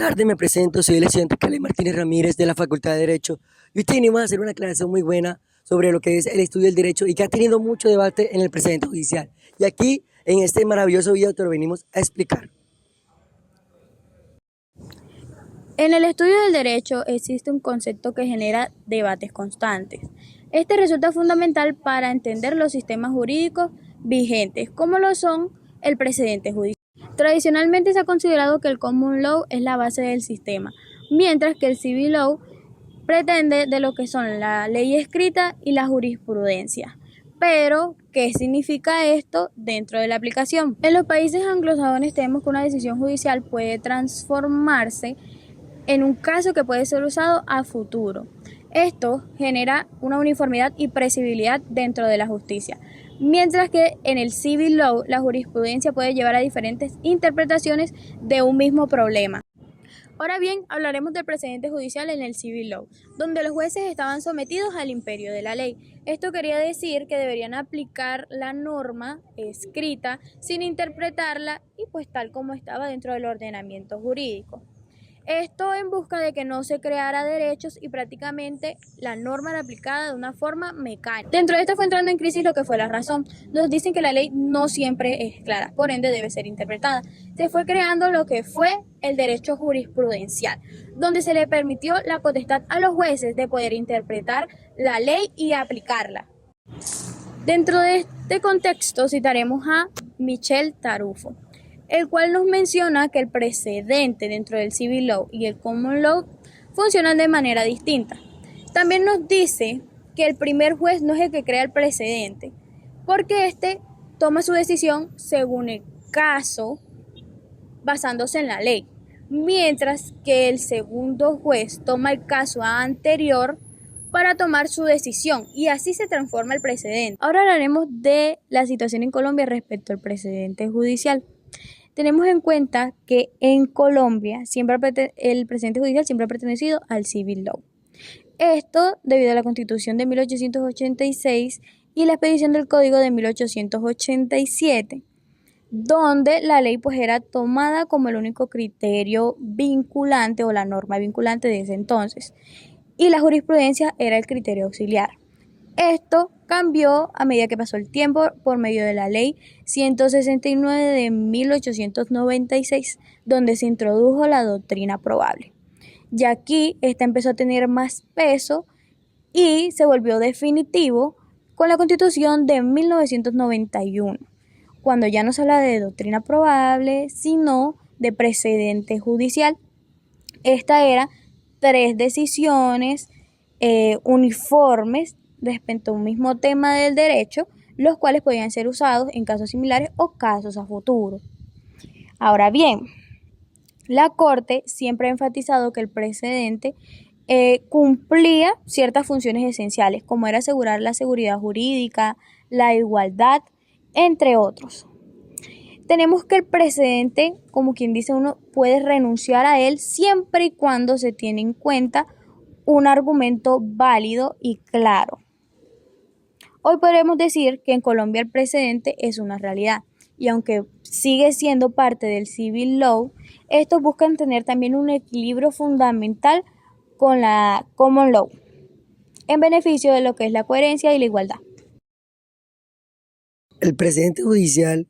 tardes, me presento, soy el estudiante Caleb Martínez Ramírez de la Facultad de Derecho y hoy tenemos a hacer una aclaración muy buena sobre lo que es el estudio del derecho y que ha tenido mucho debate en el precedente judicial. Y aquí, en este maravilloso video, te lo venimos a explicar. En el estudio del derecho existe un concepto que genera debates constantes. Este resulta fundamental para entender los sistemas jurídicos vigentes, como lo son el precedente judicial. Tradicionalmente se ha considerado que el common law es la base del sistema, mientras que el civil law pretende de lo que son la ley escrita y la jurisprudencia. Pero, ¿qué significa esto dentro de la aplicación? En los países anglosajones tenemos que una decisión judicial puede transformarse en un caso que puede ser usado a futuro. Esto genera una uniformidad y previsibilidad dentro de la justicia, mientras que en el civil law la jurisprudencia puede llevar a diferentes interpretaciones de un mismo problema. Ahora bien, hablaremos del precedente judicial en el civil law, donde los jueces estaban sometidos al imperio de la ley. Esto quería decir que deberían aplicar la norma escrita sin interpretarla y pues tal como estaba dentro del ordenamiento jurídico. Esto en busca de que no se creara derechos y prácticamente la norma era aplicada de una forma mecánica. Dentro de esto fue entrando en crisis lo que fue la razón. Nos dicen que la ley no siempre es clara, por ende debe ser interpretada. Se fue creando lo que fue el derecho jurisprudencial, donde se le permitió la potestad a los jueces de poder interpretar la ley y aplicarla. Dentro de este contexto citaremos a Michel Tarufo, el cual nos menciona que el precedente dentro del civil law y el common law funcionan de manera distinta. También nos dice que el primer juez no es el que crea el precedente, porque éste toma su decisión según el caso basándose en la ley, mientras que el segundo juez toma el caso anterior para tomar su decisión y así se transforma el precedente. Ahora hablaremos de la situación en Colombia respecto al precedente judicial. Tenemos en cuenta que en Colombia el precedente judicial siempre ha pertenecido al civil law. Esto debido a la Constitución de 1886 y la expedición del Código de 1887, donde la ley pues era tomada como el único criterio vinculante o la norma vinculante de ese entonces, y la jurisprudencia era el criterio auxiliar. Esto cambió a medida que pasó el tiempo por medio de la Ley 169 de 1896, donde se introdujo la doctrina probable. Y aquí esta empezó a tener más peso y se volvió definitivo con la Constitución de 1991, cuando ya no se habla de doctrina probable, sino de precedente judicial. Esta era 3 decisiones uniformes respecto a un mismo tema del derecho, los cuales podían ser usados en casos similares o casos a futuro. Ahora bien, la Corte siempre ha enfatizado que el precedente cumplía ciertas funciones esenciales, como era asegurar la seguridad jurídica, la igualdad, entre otros. Tenemos que el precedente, como quien dice uno, puede renunciar a él siempre y cuando se tiene en cuenta un argumento válido y claro. Hoy podremos decir que en Colombia el precedente es una realidad y aunque sigue siendo parte del civil law, estos buscan tener también un equilibrio fundamental con la common law en beneficio de lo que es la coherencia y la igualdad. El precedente judicial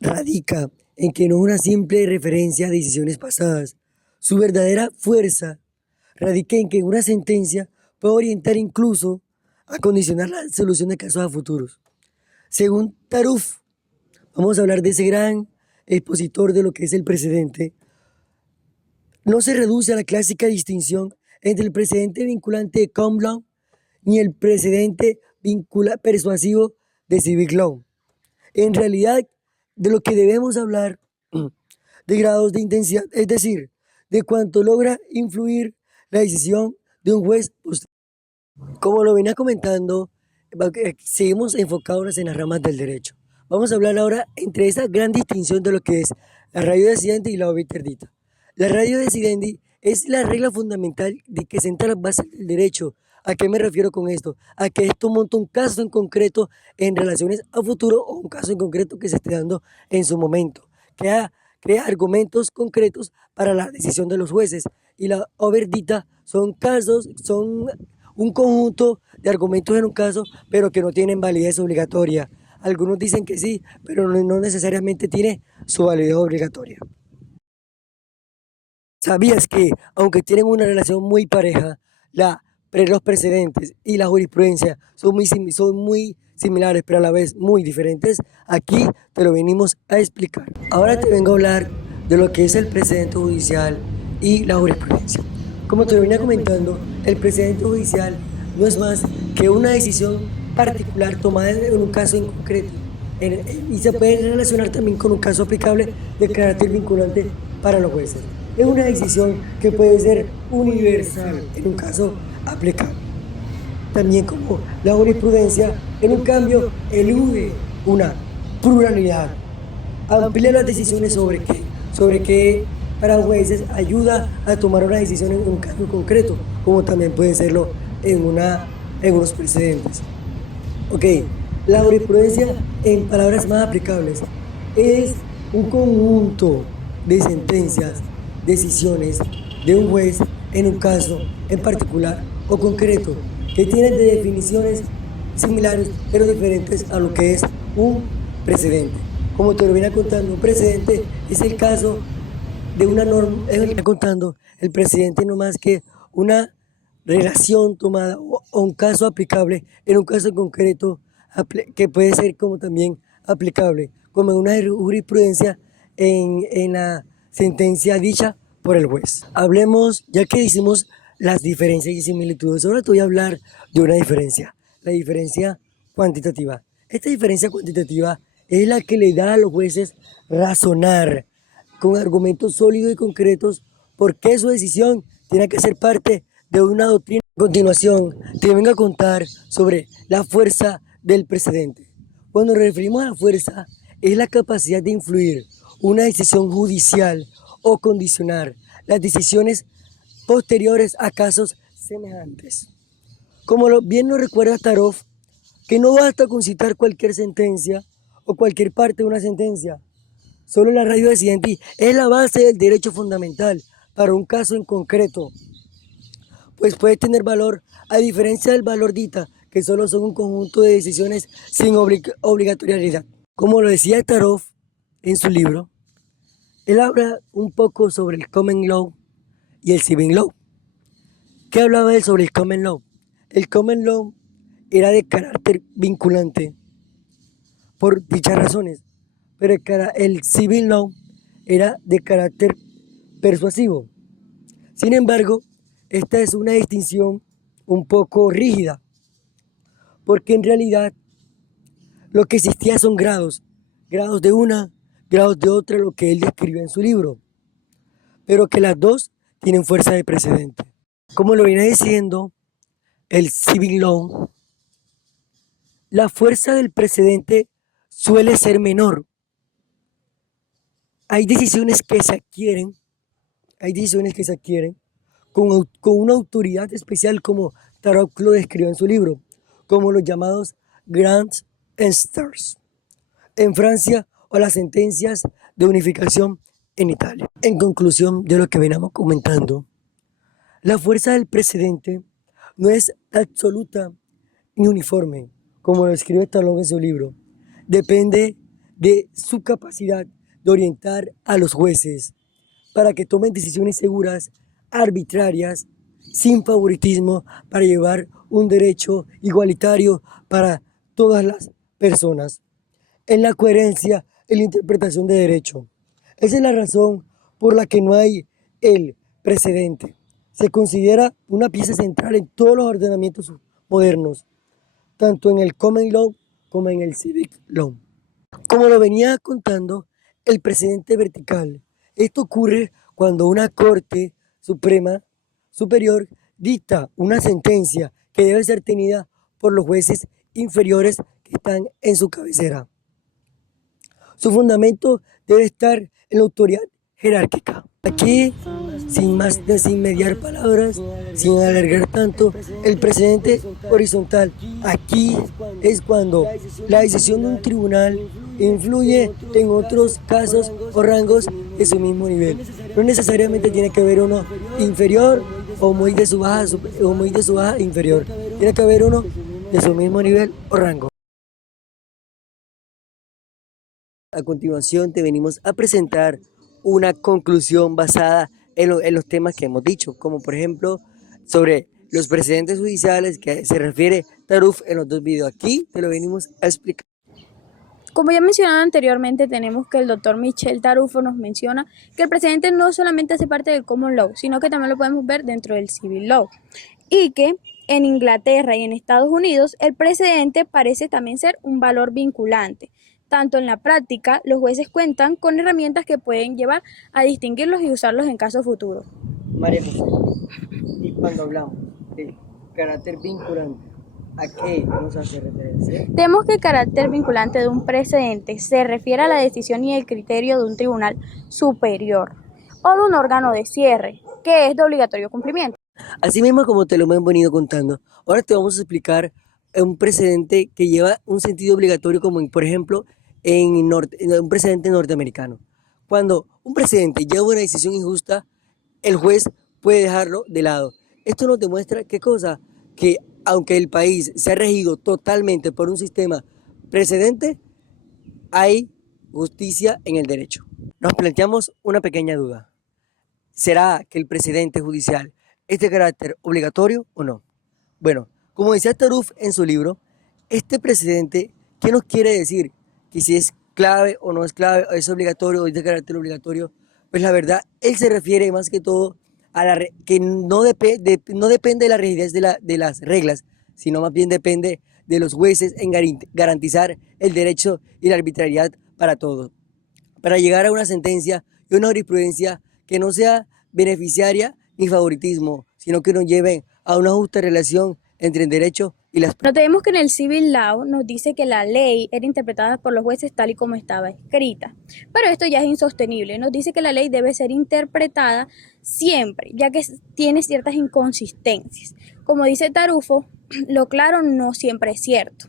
radica en que no es una simple referencia a decisiones pasadas. Su verdadera fuerza radica en que una sentencia puede orientar incluso a condicionar la solución de casos a futuros. Según Tarufo, vamos a hablar de ese gran expositor de lo que es el precedente. No se reduce a la clásica distinción entre el precedente vinculante de common law ni el precedente persuasivo de civil law. En realidad, de lo que debemos hablar de grados de intensidad, es decir, de cuánto logra influir la decisión de un juez. Como lo venía comentando, seguimos enfocados en las ramas del derecho. Vamos a hablar ahora entre esa gran distinción de lo que es la ratio decidendi y la obiter interdita. La ratio decidendi es la regla fundamental de que senta las bases del derecho. ¿A qué me refiero con esto? A que esto monta un caso en concreto en relaciones a futuro o un caso en concreto que se esté dando en su momento. Que crea argumentos concretos para la decisión de los jueces. Y la overdita son casos, son un conjunto de argumentos en un caso, pero que no tienen validez obligatoria. Algunos dicen que sí, pero no necesariamente tiene su validez obligatoria. ¿Sabías que, aunque tienen una relación muy pareja, los precedentes y la jurisprudencia son muy similares, pero a la vez muy diferentes? Aquí te lo venimos a explicar. Ahora te vengo a hablar de lo que es el precedente judicial y la jurisprudencia. Como te lo venía comentando, el precedente judicial no es más que una decisión particular tomada en un caso en concreto, y se puede relacionar también con un caso aplicable de carácter vinculante para los jueces. Es una decisión que puede ser universal en un caso aplicable. También como la jurisprudencia, en un cambio, elude una pluralidad, amplía las decisiones sobre qué para jueces ayuda a tomar una decisión en un caso concreto, como también puede serlo en unos precedentes. Ok, la jurisprudencia, en palabras más aplicables, es un conjunto de sentencias, decisiones de un juez en un caso en particular o concreto, que tienen de definiciones similares pero diferentes a lo que es un precedente. Como te lo venía contando, un precedente es el caso de una norma, el precedente no más que una relación tomada o un caso aplicable en un caso concreto que puede ser como también aplicable, como en una jurisprudencia en la sentencia dicha por el juez. Hablemos, ya que hicimos las diferencias y similitudes, ahora te voy a hablar de una diferencia, la diferencia cuantitativa. Esta diferencia cuantitativa es la que le da a los jueces razonar con argumentos sólidos y concretos por qué su decisión tiene que ser parte de una doctrina. A continuación, te vengo a contar sobre la fuerza del precedente. Cuando nos referimos a la fuerza, es la capacidad de influir una decisión judicial o condicionar las decisiones posteriores a casos semejantes. Como bien nos recuerda Tarov, que no basta con citar cualquier sentencia o cualquier parte de una sentencia. Solo la radio decidente es la base del derecho fundamental para un caso en concreto, pues puede tener valor a diferencia del valor dita, que solo son un conjunto de decisiones sin obligatoriedad. Como lo decía Tarov en su libro, él habla un poco sobre el common law y el civil law. ¿Qué hablaba él sobre el common law? El common law era de carácter vinculante por dichas razones, pero el civil law era de carácter persuasivo. Sin embargo, esta es una distinción un poco rígida, porque en realidad lo que existía son grados de una, grados de otra, lo que él describe en su libro, pero que las dos tienen fuerza de precedente. Como lo viene diciendo el civil law, la fuerza del precedente suele ser menor. Hay decisiones que se adquieren con una autoridad especial, como Tarov lo describió en su libro, como los llamados Grands Instances en Francia o las sentencias de unificación en Italia. En conclusión de lo que veníamos comentando, la fuerza del precedente no es absoluta ni uniforme, como lo escribe Tarov en su libro. Depende de su capacidad de orientar a los jueces para que tomen decisiones seguras, arbitrarias, sin favoritismo, para llevar un derecho igualitario para todas las personas, en la coherencia en la interpretación de derecho. Esa es la razón por la que no hay el precedente. Se considera una pieza central en todos los ordenamientos modernos, tanto en el common law como en el civil law. Como lo venía contando, el precedente vertical. Esto ocurre cuando una Corte Suprema Superior dicta una sentencia que debe ser tenida por los jueces inferiores que están en su cabecera. Su fundamento debe estar en la autoridad jerárquica. Aquí, sin mediar palabras, sin alargar tanto, el precedente horizontal. Aquí es cuando la decisión de un tribunal influye en otros casos o rangos de su mismo nivel. No necesariamente tiene que haber uno inferior o muy de su baja, o muy de su baja inferior. Tiene que haber uno de su mismo nivel o rango. A continuación te venimos a presentar una conclusión basada en los temas que hemos dicho, como por ejemplo sobre los precedentes judiciales que se refiere Taruf en los dos videos. Aquí te lo venimos a explicar. Como ya mencionado anteriormente, tenemos que el doctor Michel Tarufo nos menciona que el precedente no solamente hace parte del common law, sino que también lo podemos ver dentro del civil law. Y que en Inglaterra y en Estados Unidos el precedente parece también ser un valor vinculante. Tanto en la práctica, los jueces cuentan con herramientas que pueden llevar a distinguirlos y usarlos en casos futuros. María José, y cuando hablamos de carácter vinculante, ¿a qué nos hace referencia? Tenemos que el carácter vinculante de un precedente se refiere a la decisión y el criterio de un tribunal superior o de un órgano de cierre, que es de obligatorio cumplimiento. Así mismo como te lo hemos venido contando, ahora te vamos a explicar un precedente que lleva un sentido obligatorio, como por ejemplo en un precedente norteamericano. Cuando un precedente lleva una decisión injusta, el juez puede dejarlo de lado. Esto nos demuestra qué cosa, que aunque el país se ha regido totalmente por un sistema precedente, hay justicia en el derecho. Nos planteamos una pequeña duda. ¿Será que el precedente judicial es de carácter obligatorio o no? Bueno, como decía Taruf en su libro, este precedente, ¿qué nos quiere decir? Que si es clave o no es clave, o es obligatorio o es de carácter obligatorio. Pues la verdad, él se refiere más que todo a que no depende de la rigidez de las reglas, sino más bien depende de los jueces en garantizar el derecho y la arbitrariedad para todos, para llegar a una sentencia y una jurisprudencia que no sea beneficiaria ni favoritismo, sino que nos lleve a una justa relación entre el derecho y las... Notemos que en el civil law nos dice que la ley era interpretada por los jueces tal y como estaba escrita, pero esto ya es insostenible. Nos dice que la ley debe ser interpretada siempre, ya que tiene ciertas inconsistencias. Como dice Tarufo, lo claro no siempre es cierto.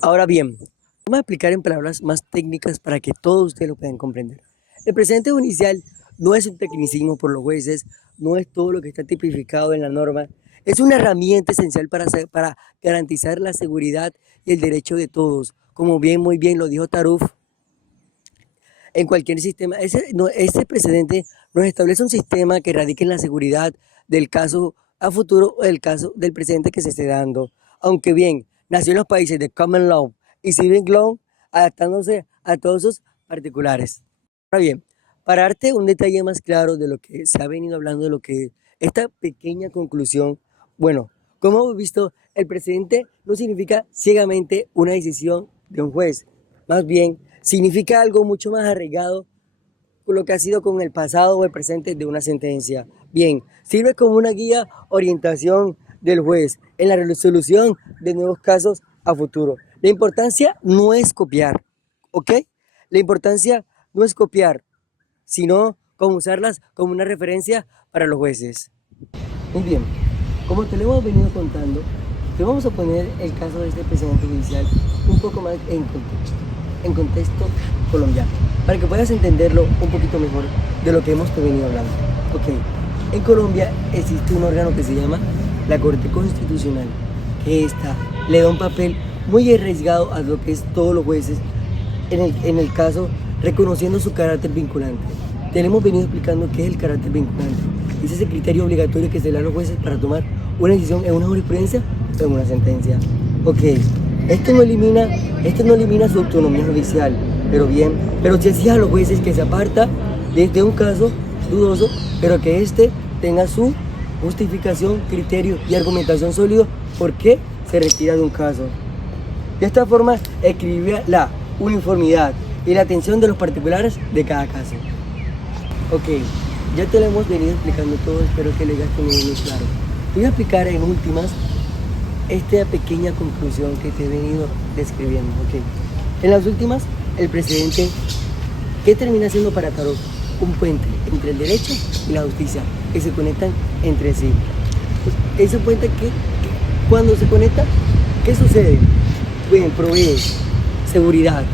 Ahora bien, vamos a explicar en palabras más técnicas para que todos ustedes lo puedan comprender. El precedente judicial no es un tecnicismo por los jueces, no es todo lo que está tipificado en la norma. Es una herramienta esencial para garantizar la seguridad y el derecho de todos. Como muy bien lo dijo Taruf, en cualquier sistema, ese precedente nos establece un sistema que radique en la seguridad del caso a futuro o del caso del presente que se esté dando. Aunque bien, nació en los países de Common Law y Civil Law, adaptándose a todos sus particulares. Ahora bien, para darte un detalle más claro de lo que se ha venido hablando, de lo que esta pequeña conclusión, bueno, como hemos visto, el precedente no significa ciegamente una decisión de un juez, más bien significa algo mucho más arraigado con lo que ha sido con el pasado o el presente de una sentencia. Bien, sirve como una guía, orientación del juez en la resolución de nuevos casos a futuro. La importancia no es copiar, ¿ok? La importancia no es copiar, sino como usarlas como una referencia para los jueces. Muy bien, como te lo hemos venido contando, te vamos a poner el caso de este precedente judicial un poco más en contexto colombiano, para que puedas entenderlo un poquito mejor de lo que hemos venido hablando. Ok, en Colombia existe un órgano que se llama la Corte Constitucional, que le da un papel muy arriesgado a lo que es todos los jueces, en el caso reconociendo su carácter vinculante. Te hemos venido explicando qué es el carácter vinculante. Es ese criterio obligatorio que se le da a los jueces para tomar una decisión en una jurisprudencia o en una sentencia. Ok, esto no elimina su autonomía judicial, pero se exige a los jueces que se aparta de un caso dudoso, pero que éste tenga su justificación, criterio y argumentación sólido por qué se retira de un caso. De esta forma, equilibra la uniformidad y la atención de los particulares de cada caso. Ok, ya te lo hemos venido explicando todo, espero que lo hayas tenido muy claro. Te voy a explicar en últimas esta pequeña conclusión que te he venido describiendo. Okay. En las últimas, el precedente, ¿qué termina siendo para Taruf? Un puente entre el derecho y la justicia, que se conectan entre sí. Pues, ese puente que cuando se conecta, ¿qué sucede? Bien, provee seguridad,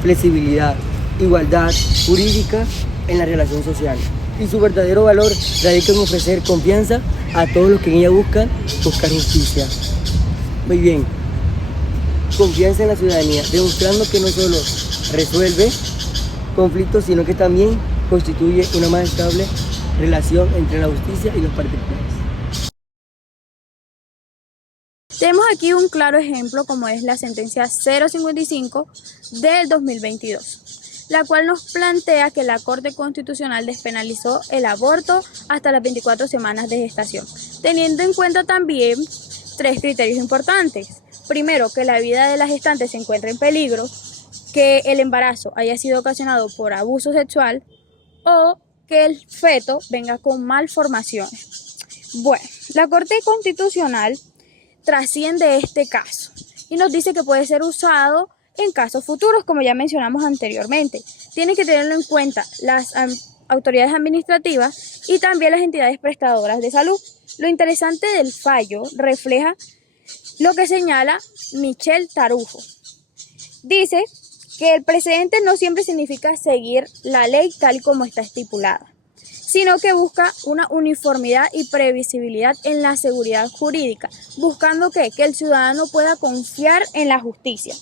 flexibilidad, igualdad jurídica en la relación social. Y su verdadero valor radica en ofrecer confianza a todos los que en ella buscar justicia. Muy bien, confianza en la ciudadanía, demostrando que no solo resuelve conflictos, sino que también constituye una más estable relación entre la justicia y los particulares. Tenemos aquí un claro ejemplo como es la sentencia 055 del 2022, la cual nos plantea que la Corte Constitucional despenalizó el aborto hasta las 24 semanas de gestación, teniendo en cuenta también 3 criterios importantes. Primero, que la vida de la gestante se encuentre en peligro, que el embarazo haya sido ocasionado por abuso sexual o que el feto venga con malformaciones. Bueno, la Corte Constitucional trasciende este caso y nos dice que puede ser usado en casos futuros, como ya mencionamos anteriormente. Tienen que tenerlo en cuenta las autoridades administrativas y también las entidades prestadoras de salud. Lo interesante del fallo refleja lo que señala Michelle Tarujo. Dice que el precedente no siempre significa seguir la ley tal como está estipulada, sino que busca una uniformidad y previsibilidad en la seguridad jurídica, buscando que el ciudadano pueda confiar en la justicia.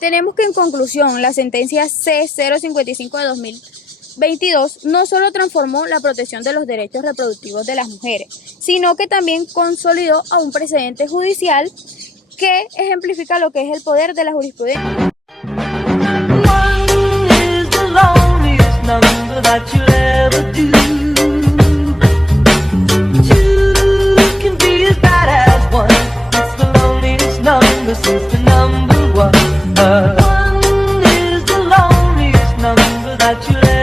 Tenemos que, en conclusión, la sentencia C-055 de 2022 no solo transformó la protección de los derechos reproductivos de las mujeres, sino que también consolidó a un precedente judicial que ejemplifica lo que es el poder de la jurisprudencia. That you'll ever do. Two can be as bad as one. It's the loneliest number since the number one. One is the loneliest number that you'll ever do.